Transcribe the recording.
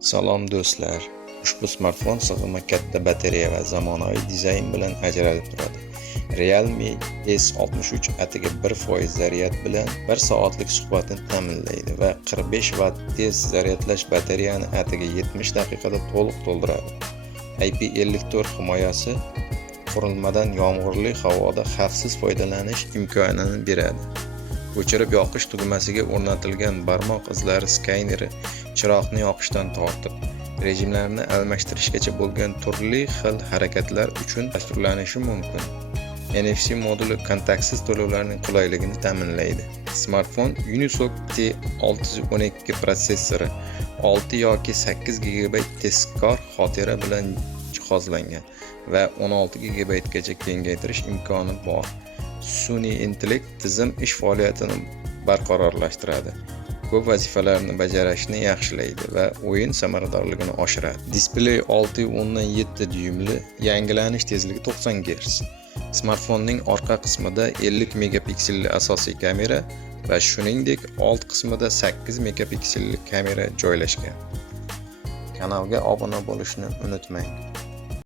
Salom do'stlar. Ushbu smartfon sig'imi katta batareya va zamonaviy dizayn bilan ajralib turadi. Realme S63 atigi 1% zaryad bilan 1 soatlik suhbatni ta'minlaydi va 45 watt tez zaryadlash batareyani atigi 70 daqiqada to'liq to'ldiradi. IP54 himoyasi qurilmadan yomg'irli havoda xavfsiz foydalanish imkonini beradi. O'chirib yoqish tugmasiga o'rnatilgan barmoq izlari skaneri chiroqni yoqishdan tortib, rejimlarni almashtirishgacha bo'lgan turli xil harakatlar uchun dasturlanishi mumkin. NFC moduli kontaktsiz to'lovlarning qulayligini ta'minlaydi. Smartfon Unisoc T612 protsessori, 6 yoki 8 GB tezkor xotira bilan jihozlangan va 16 GB gacha kengaytirish imkoni bor. Sun'iy intellekt tizim ish faoliyatini barqarorlashtiradi, ko'p vazifalarni bajarishni yaxshilaydi va o'yin samaradorligini oshiradi. Displey 6.7 dyumli, yangilanish tezligi 90 Hz. Smartfonning orqa qismida 50 megapikselli asosiy kamera va shuningdek old qismida 8 megapikselli kamera joylashgan. Kanalga obuna bo'lishni unutmang.